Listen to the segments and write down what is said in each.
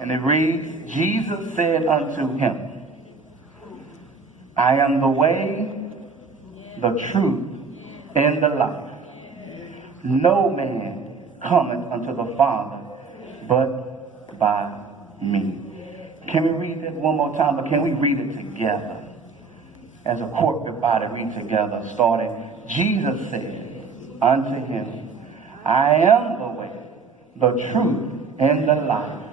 And it reads, Jesus said unto him, I am the way, the truth, and the life. No man cometh unto the Father but by me. Can we read this one more time? But can we read it together? As a corporate body, read together, starting. Jesus said unto him, I am the way, the truth, and the life.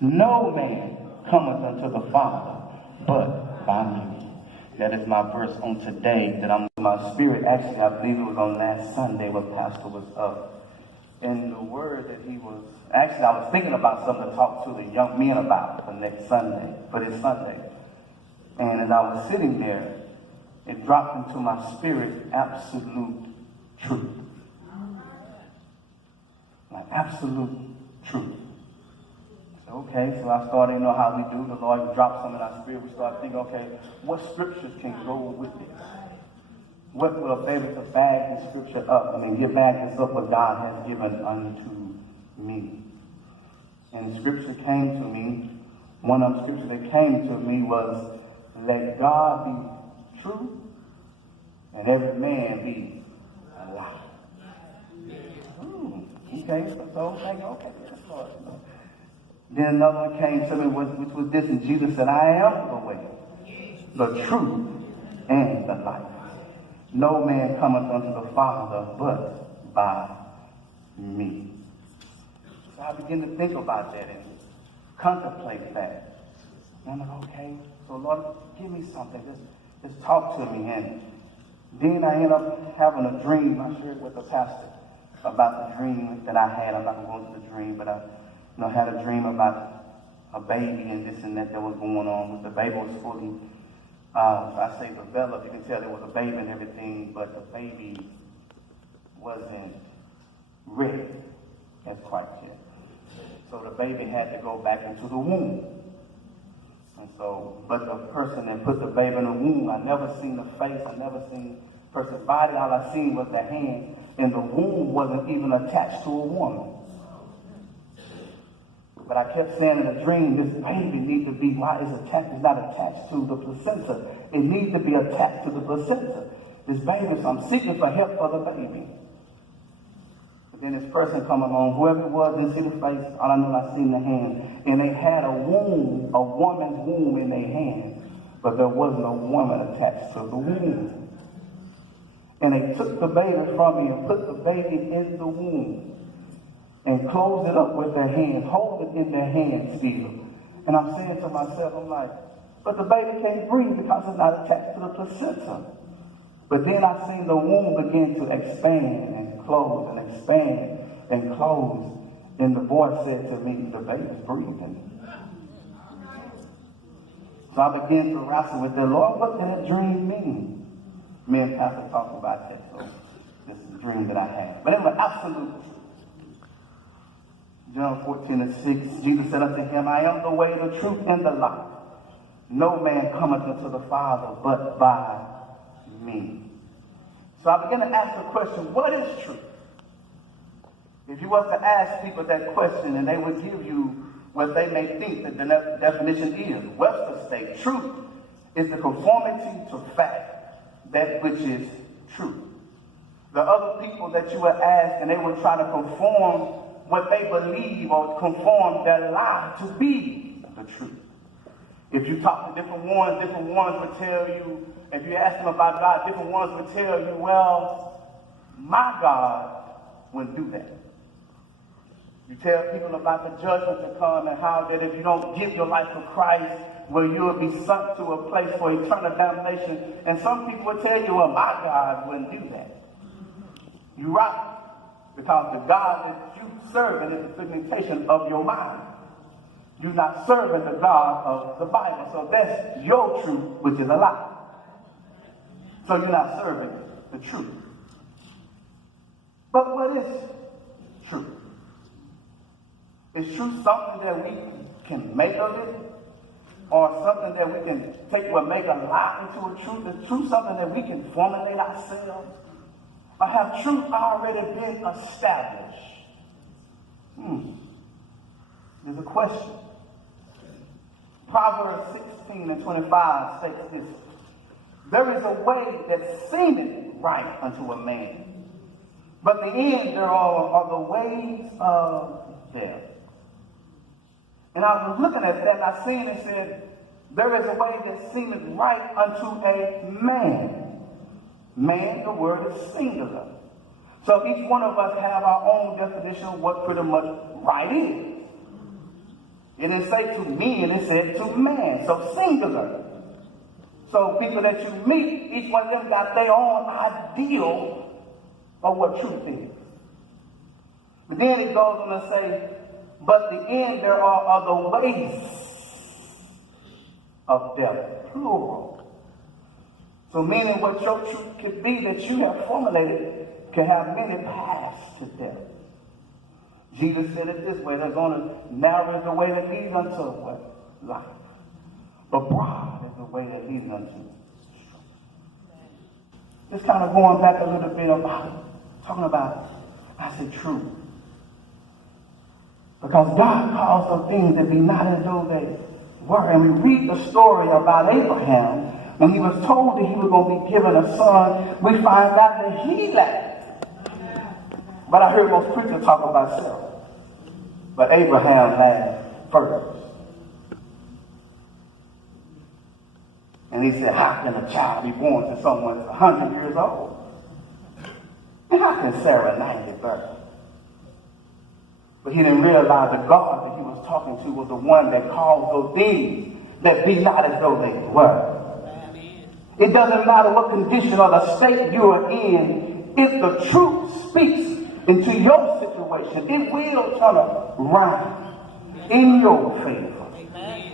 No man cometh unto the Father but by me. That is my verse on today that I'm in my spirit. Actually, I believe it was on last Sunday when Pastor was up. And the word that he was, actually I was thinking about something to talk to the young men about for next Sunday, for this Sunday. And as I was sitting there, it dropped into my spirit absolute truth. Like absolute truth. So, okay, so I started, how we do. The Lord dropped some in our spirit. We started thinking, okay, what scriptures can go with this? What will be able to bag this scripture up? Get back this up what God has given unto me. And scripture came to me. One of the scriptures that came to me was, let God be true and every man be a lie. Okay, so thinking, okay, that's Lord. Then another one came to me, which was this, and Jesus said, I am the way, the truth, and the life. No man cometh unto the Father but by me. So I begin to think about that and contemplate that. And I'm like, okay, so Lord, give me something. Just talk to me. And then I end up having a dream. I shared with the pastor about the dream that I had. I'm not going to go into the dream, but I had a dream about a baby and this and that was going on. The baby was fully, I say developed. You can tell there was a baby and everything, but the baby wasn't ready as quite yet. So the baby had to go back into the womb. And so, but the person that put the baby in the womb, I never seen the face, I never seen the person's body. All I seen was the hand, and the womb wasn't even attached to a woman. But I kept saying in the dream, this baby needs to be, why is attached? It's not attached to the placenta. It needs to be attached to the placenta. This baby, so I'm seeking for help for the baby. But then this person come along, whoever it was, didn't see the face. All I know, I seen the hand. And they had a womb, a woman's womb in their hand. But there wasn't a woman attached to the womb. And they took the baby from me and put the baby in the womb. And closed it up with their hands, hold it in their hands still. And I'm saying to myself, I'm like, but the baby can't breathe because it's not attached to the placenta. But then I seen the womb begin to expand and close and expand and close. And the voice said to me, the baby's breathing. So I began to wrestle with the Lord, what did that dream mean? Me and Pastor talked about that. So this is the dream that I had. But anyway, absolute truth. John 14:6, Jesus said unto him, I am the way, the truth, and the life. No man cometh unto the Father but by me. So I began to ask the question, what is truth? If you was to ask people that question, and they would give you what they may think that the definition is. Webster states, truth is the conformity to fact, that which is true. The other people that you would ask, and they would try to conform what they believe or conform their lie to be the truth. If you talk to different ones would tell you, if you ask them about God, different ones would tell you, well, my God wouldn't do that. You tell people about the judgment to come and how that if you don't give your life to Christ, well, you will be sunk to a place for eternal damnation. And some people would tell you, well, my God wouldn't do that. You're right. Because the God that you serve is the pigmentation of your mind. You're not serving the God of the Bible. So that's your truth, which is a lie. So you're not serving the truth. But what is truth? Is truth something that we can make of it? Or something that we can take and make a lie into a truth? Is truth something that we can formulate ourselves? Or have truth already been established? There's a question. Proverbs 16:25 states this: there is a way that seemeth right unto a man, but the end thereof are the ways of death. And I was looking at that, and I seen it said, there is a way that seemeth right unto a man. Man, the word is singular. So each one of us have our own definition of what pretty much right is. It didn't say to me, and it said to man. So singular. So people that you meet, each one of them got their own ideal of what truth is. But then it goes on to say, but the end there are other ways of death, plural. So meaning what your truth could be that you have formulated can have many paths to death. Jesus said it this way: they're going to narrow is the way that leads unto what? Life. But broad is the way that leads unto destruction. Just kind of going back a little bit about, talking about, I said truth. Because God calls some things that be not as though they were. And we read the story about Abraham. When he was told that he was going to be given a son, we find out that he lacked. But I heard most preachers talk about Sarah. But Abraham had first. And he said, how can a child be born to someone that's 100 years old? And how can Sarah 90 birth? But he didn't realize the God that he was talking to was the one that caused those things that be not as though they were. It doesn't matter what condition or the state you are in. If the truth speaks into your situation, it will turn around in your favor.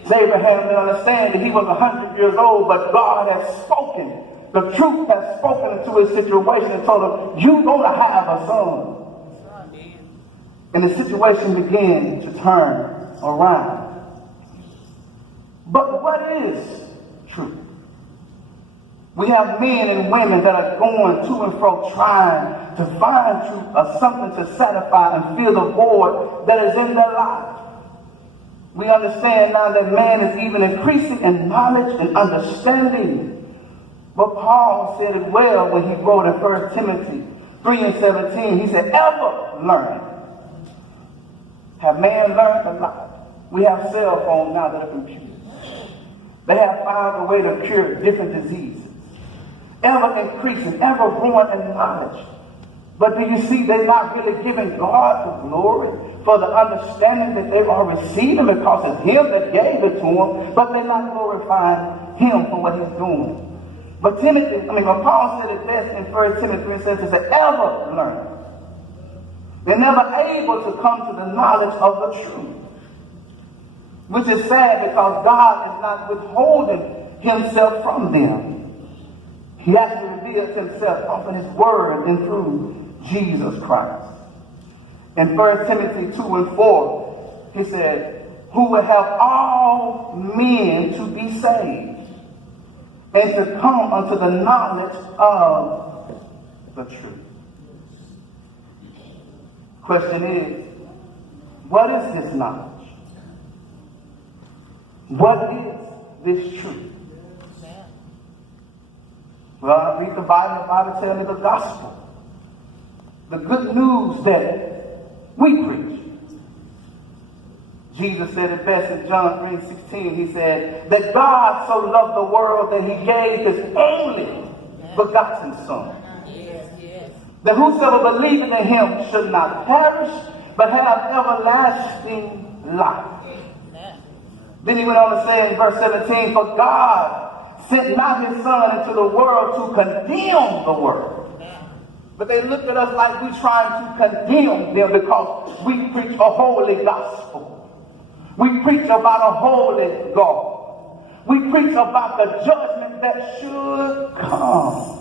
Abraham didn't understand that he was 100 years old, but God has spoken. The truth has spoken into his situation and told him, you're going to have a son. And the situation began to turn around. But what is truth? We have men and women that are going to and fro trying to find truth or something to satisfy and fill the void that is in their life. We understand now that man is even increasing in knowledge and understanding. But Paul said it well when he wrote in 1 Timothy 3:17. He said, ever learning. Have man learned a lot? We have cell phones now that are computers. They have found a way to cure different diseases. Ever increasing, ever growing in knowledge. But do you see, they're not really giving God the glory for the understanding that they are receiving, because it's him that gave it to them, but they're not glorifying him for what he's doing. But Paul said it best in 1 Timothy 3, says, it's ever learn. They're never able to come to the knowledge of the truth. Which is sad, because God is not withholding himself from them. He actually reveals himself off in his word and through Jesus Christ. In 1 Timothy 2:4, he said, who will help all men to be saved and to come unto the knowledge of the truth. Question is, what is this knowledge? What is this truth? Well, I read the Bible tells me the gospel. The good news that we preach. Jesus said it best in John 3:16. He said that God so loved the world that he gave his only begotten son. That whosoever believeth in him should not perish, but have everlasting life. Then he went on to say in verse 17, for God sent not his son into the world to condemn the world. But they look at us like we're trying to condemn them because we preach a holy gospel. We preach about a holy God. We preach about the judgment that should come.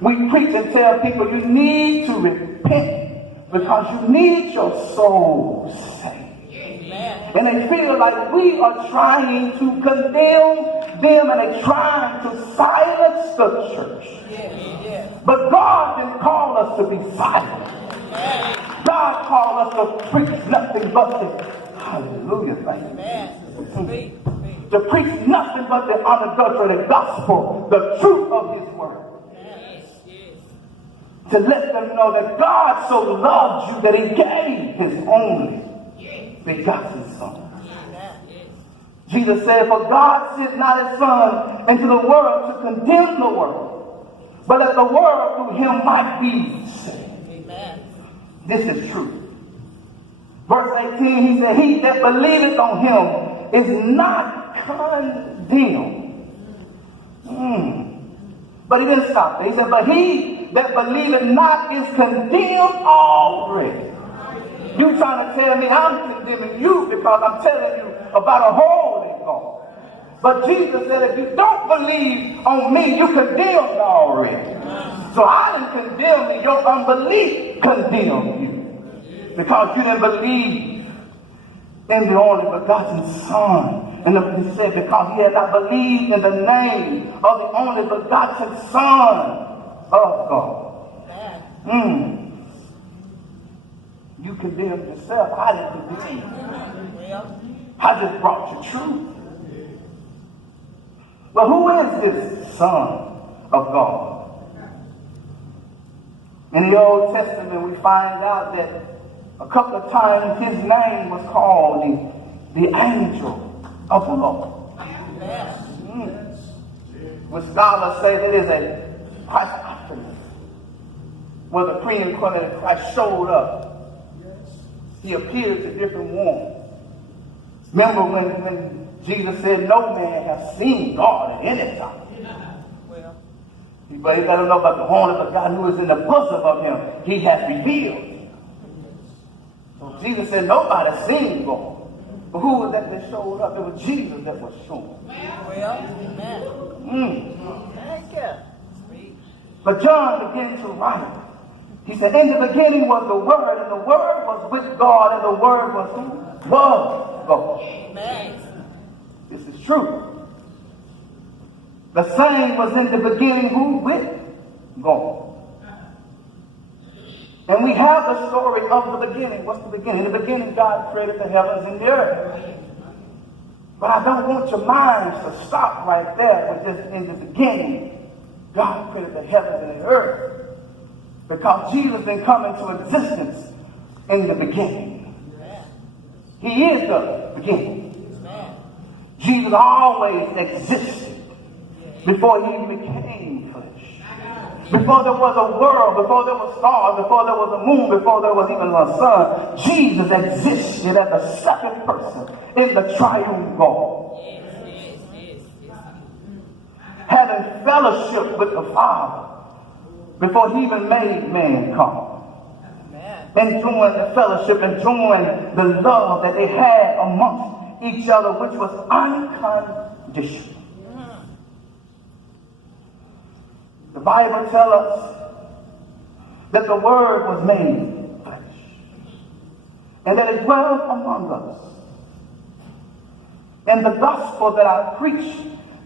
We preach and tell people you need to repent because you need your soul saved. And they feel like we are trying to condemn them, and they're trying to silence the church. But God didn't call us to be silent. God called us to preach nothing but the hallelujah. Thank you. to preach nothing but the unadulterated gospel, the truth of his word. To let them know that God so loved you that he gave his only begotten Son. Jesus said, for God sent not his Son into the world to condemn the world, but that the world through him might be saved. Amen. This is true. Verse 18, he said, he that believeth on him is not condemned. But he didn't stop there. He said, but he that believeth not is condemned already. You trying to tell me I'm condemning you because I'm telling you about a holy God. But Jesus said, if you don't believe on me, you condemned already. So I didn't condemn you. Your unbelief condemned you. Because you didn't believe in the only begotten Son. And he said, because he had not believed in the name of the only begotten Son of God. You condemned yourself. I didn't condemn you. I just brought you truth. But who is this Son of God? In the Old Testament, we find out that a couple of times his name was called the angel of the Lord. When scholars say that is a Christophany, where the pre-incarnate Christ showed up. He appeared to different ones. Remember when Jesus said, no man has seen God at any time. But he let him know about the horn of God who is in the bosom of him. He has revealed. So Jesus said, nobody's seen God. But who was that showed up? It was Jesus that was shown. Thank you. But John began to write. He said, in the beginning was the Word, and the Word was with God, and the Word was who? Was God. Amen. This is true. The same was in the beginning who? With God. And we have the story of the beginning. What's the beginning? In the beginning, God created the heavens and the earth. But I don't want your minds to stop right there with just in the beginning. God created the heavens and the earth. Because Jesus didn't come into existence in the beginning. He is the beginning. Jesus always existed before he became flesh. Before there was a world, before there was stars, before there was a moon, before there was even a sun, Jesus existed as the second person in the triune God. Having fellowship with the Father before he even made mankind. Enjoying the fellowship, enjoying the love that they had amongst each other, which was unconditional. The Bible tells us that the Word was made flesh and that it dwelt among us. And the gospel that I preach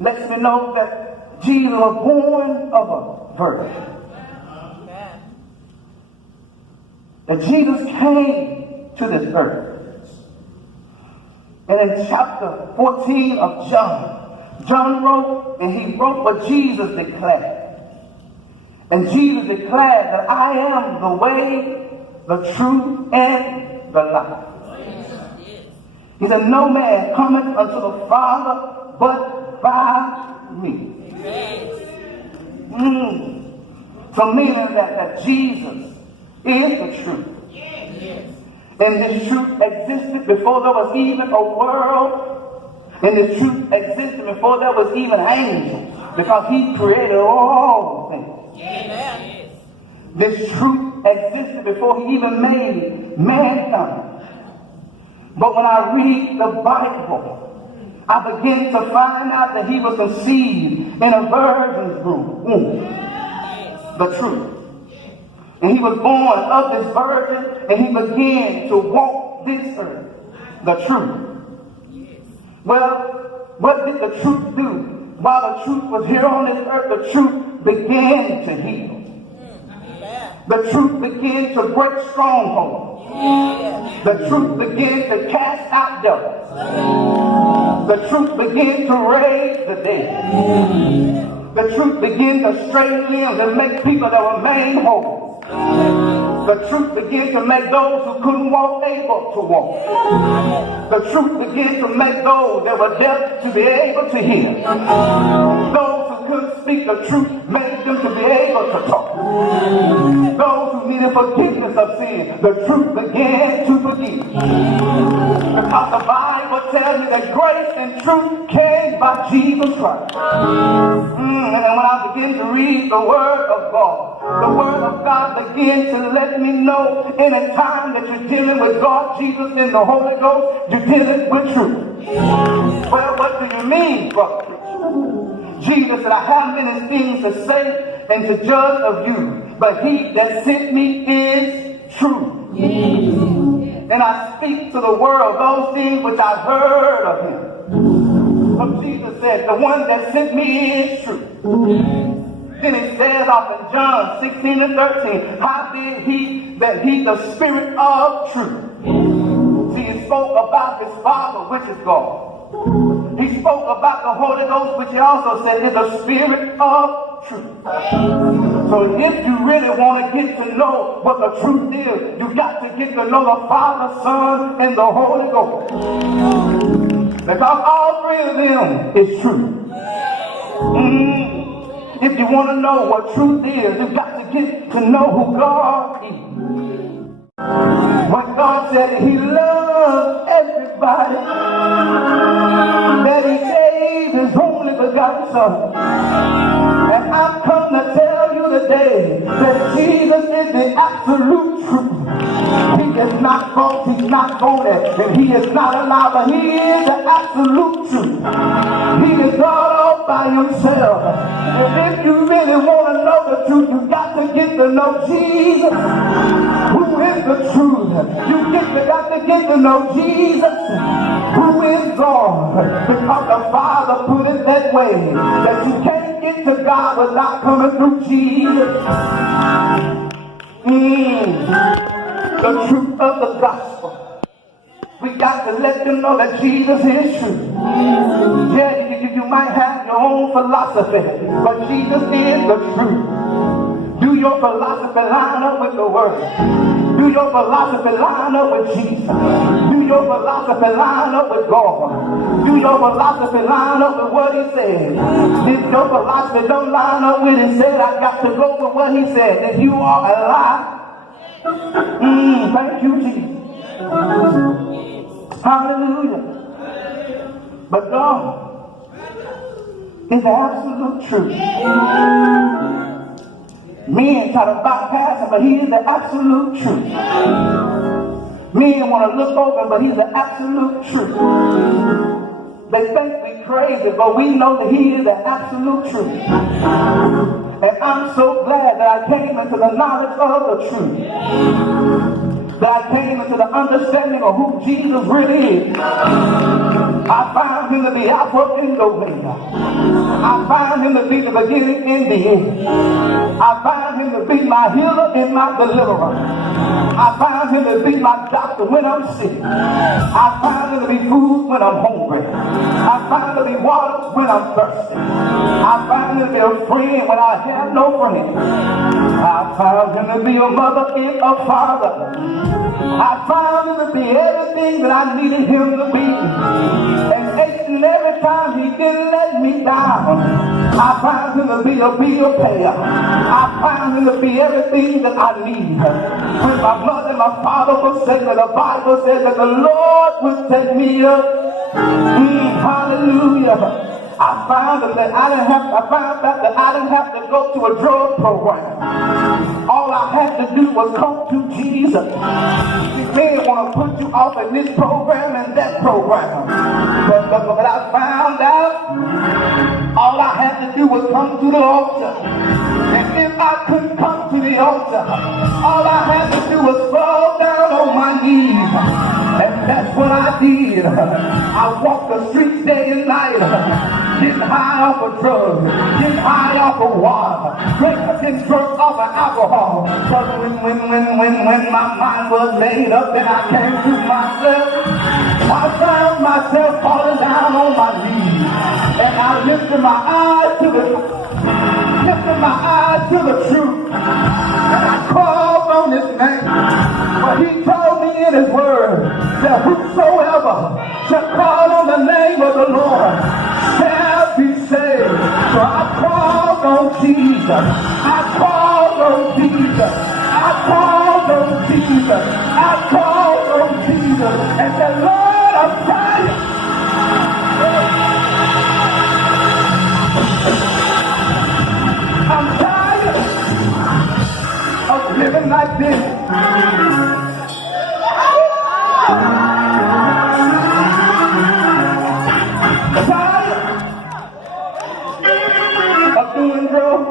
lets me know that Jesus was born of a virgin. That Jesus came to this earth. And in chapter 14 of John wrote, and he wrote what Jesus declared. And Jesus declared that I am the way, the truth, and the life. He said, no man cometh unto the Father but by me. So meaning that Jesus is the truth. And this truth existed before there was even a world. And this truth existed before there was even angels. Because he created all things. Amen. This truth existed before he even made mankind. But when I read the Bible, I begin to find out that he was conceived in a virgin's womb. The truth. And he was born of this virgin, and he began to walk this earth. The truth. Well, what did the truth do? While the truth was here on this earth, the truth began to heal. The truth began to break strongholds. The truth began to cast out devils. The truth began to raise the dead. The truth began to straighten limbs and make people that were made whole. The truth began to make those who couldn't walk able to walk. The truth began to make those that were deaf to be able to hear. Those who couldn't speak the truth made them to be able to talk. Those who needed forgiveness of sin, the truth began to forgive. Because the Bible tells me that grace and truth came by Jesus Christ. And when I begin to read the Word of God, the Word of God begins to let me know any time that you're dealing with God, Jesus, and the Holy Ghost, you're dealing with truth. Well, what do you mean, brother? Jesus said, I have many things to say and to judge of you, but he that sent me is true. And I speak to the world those things which I've heard of him. So Jesus said, the one that sent me is true. Then he says off in John 16 and 13, how did he that he's the Spirit of truth? See, he spoke about his Father, which is God. He spoke about the Holy Ghost, which he also said is the Spirit of truth. So if you really want to get to know what the truth is, you got to get to know the Father, Son, and the Holy Ghost. Because all three of them is true. If you want to know what truth is, you've got to get to know who God is. When God said he loved everybody, that he gave his only begotten Son. And I've come to tell you today that Jesus is the absolute truth. He is not false, he's not phony, and he is not a lie, but he is the absolute truth. He is God all by himself. And if you really want to know the truth, you got to get to know Jesus, who is the truth. You got to get to know Jesus, who is God, because the Father put it that way, that you can't get to God without coming through Jesus. The truth of the gospel. We got to let them know that Jesus is true. Yeah, you might have your own philosophy, but Jesus is the truth. Do your philosophy line up with the Word? Do your philosophy line up with Jesus? Do your philosophy line up with God? Do your philosophy line up with what he said? If your philosophy don't line up with it, said I got to go with what he said, then you are a lie. Thank you, Jesus. Hallelujah. But God is the absolute truth. Men try to bypass him, but he is the absolute truth. Men want to look over him, but he's the absolute truth. They think we crazy, but we know that he is the absolute truth. And I'm so glad that I came into the knowledge of the truth. That I came into the understanding of who Jesus really is. I found him to be Alpha and Omega. I found him to be the beginning and the end. I found him to be my healer and my deliverer. I found him to be my doctor when I'm sick. I found him to be food when I'm hungry. I found him to be water when I'm thirsty. I found him to be a friend when I have no friend. I found him to be a mother and a father. I found him to be everything that I needed him to be. And each and every time he didn't let me down. I found him to be a bill payer. I found him to be everything that I need. When my mother and my father were sick, the Bible said that the Lord would take me up. Hallelujah. I found out that I didn't have to go to a drug program. All I had to do was come to Jesus. They want to put you off in this program and that program. But I found out all I had to do was come to the altar. And if I couldn't come to the altar, all I had to do was fall down on my knees. And that's what I did. I walked the streets day and night, getting high off of drugs, getting high off of water, getting drunk off of alcohol. But when my mind was made up and I came to myself, I found myself falling down on my I lifted my eyes to the truth. And I called on his name. But he told me in his word that whosoever shall call on the name of the Lord shall be saved. So I called on Jesus. I called on Jesus. I called on Jesus. I called on Jesus. And said, Lord, I'm tired. I'm tired of living like this. Tired of doing drugs.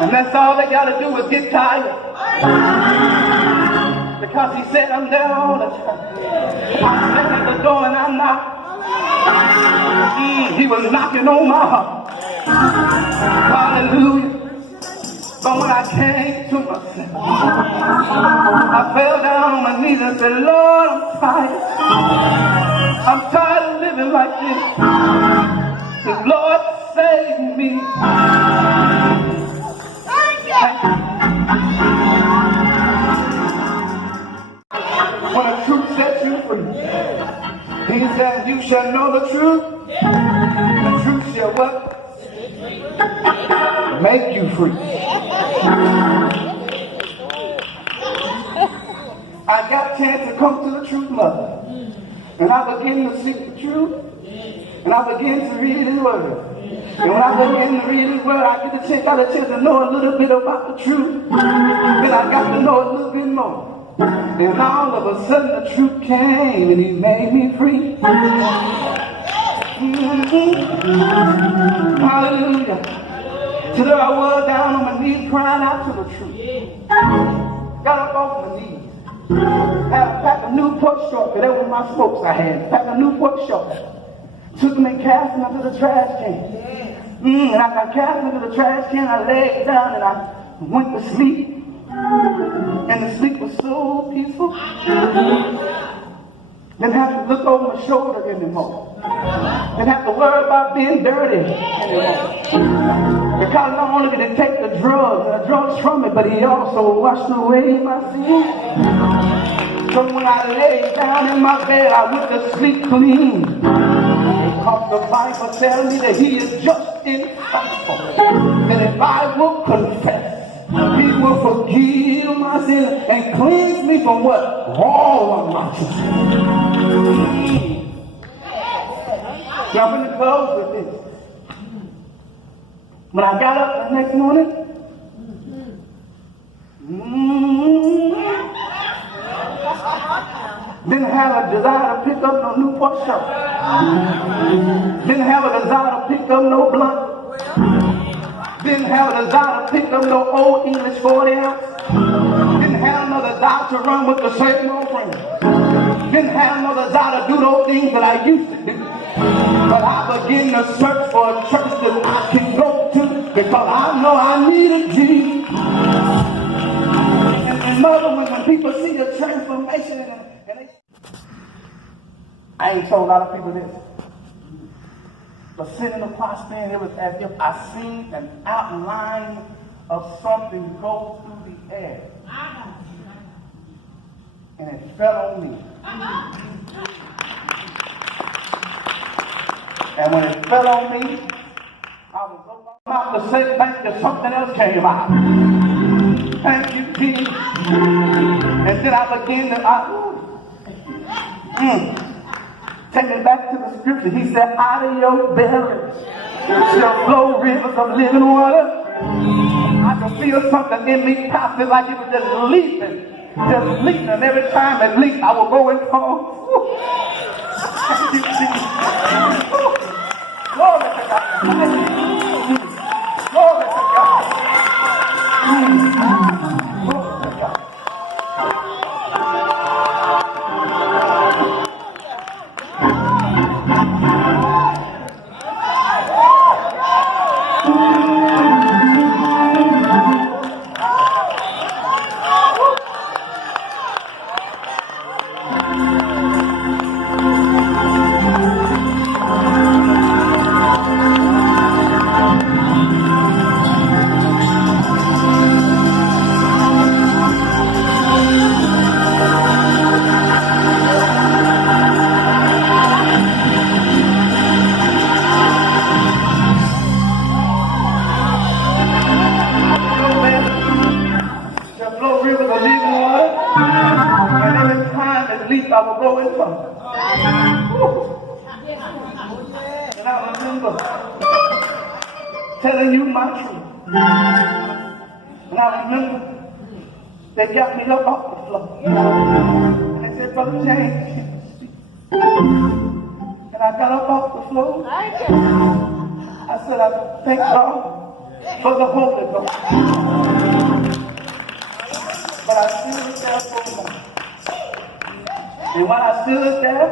And that's all they got to do is get tired. Because he said, I'm there all the time. I'm standing at the door and I'm not. He was knocking on my heart. Hallelujah. But when I came to myself, I fell down on my knees and said, Lord, I'm tired. I'm tired of living like this. The Lord save me. When the truth sets you free, he said, you shall know the truth. The truth shall what? Make you free. I got a chance to come to the truth, mother. And I began to seek the truth. And I began to read his word. And when I began to read his word, I got a chance to know a little bit about the truth. Then I got to know a little bit more. And all of a sudden the truth came and he made me free. Hallelujah. So there I was down on my knees crying out to the truth. Got up off my knees. Had a pack of Newport short, because that was my smokes I had. A pack of Newport short. Took them and cast them into the trash can. And after I cast them into the trash can, I laid down and I went to sleep. And the sleep was so peaceful. Didn't have to look over my shoulder anymore. Didn't have to worry about being dirty anymore. Because not only did he take the drugs from me, but he also washed away my sins. So when I lay down in my bed, I went to sleep clean. Because the Bible tells me that he is just and faithful. That if I will confess, he will forgive my sins and cleanse me from what? All unrighteousness. Now I'm going to close with this. When I got up the next morning, didn't have a desire to pick up no Newport shirt. Didn't have a desire to pick up no blunt. Didn't have a desire to pick up no old English 40 ounce. Didn't have no desire to run with the same old friends. Didn't have no desire to do those things that I used to do. But I began to search for a church that I can go to because I know I needed Jesus. And mother, when people see the transformation and they, I ain't told a lot of people this. But sitting in the crossbeam, it was as if I seen an outline of something go through the air. And it fell on me. And when it fell on me, I was about to say thank you, something else came out. Thank you, Jesus. And then I began to, take me back to the scripture. He said, out of your belly shall flow rivers of living water. I can feel something in me passing like it was just leaping. Just leaping. And every time it leaped, I would go and fall. Thank you, Jesus. Glory to God. Glory to God. Glory to God. I remember telling you my truth. And I remember they got me up off the floor. And they said, Brother James. And I got up off the floor. I said, I thank God for the Holy Ghost. But I stood there for a moment. And when I stood there,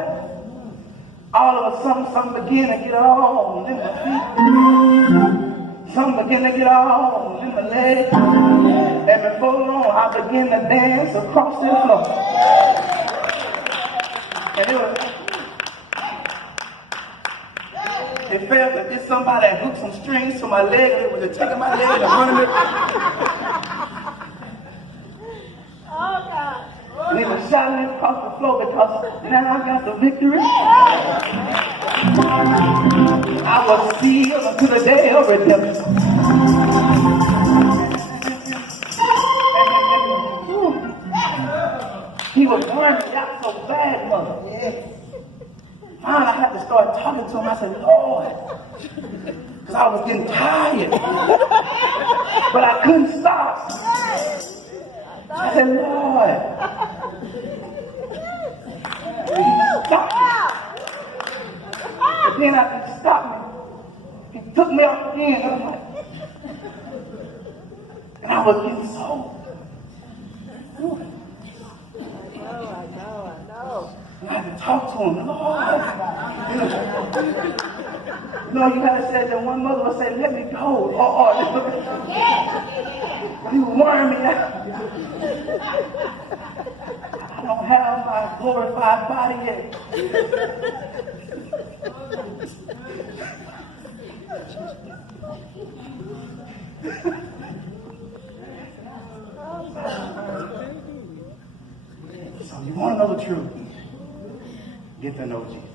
all of a sudden, something began to get all in my feet. Something began to get all in my legs. And before long, I began to dance across the floor. And it felt like if somebody had hooked some strings to my leg and it was just taking my leg and running it. Oh, God. And he was shouting across the floor because now I got the victory. I was sealed unto the day of redemption. He was burning me out so bad, mother. Finally, I had to start talking to him. I said, Lord, because I was getting tired. But I couldn't stop. I said, Lord. And he stopped me. But then after he stopped me, he took me off again. And I'm like, and I was getting so. I know. I had to talk to him. Lord. You know, you gotta say that one mother would say, let me go. Lord. You worm me out. I don't have my glorified body yet. So you want to know the truth? Get to know Jesus.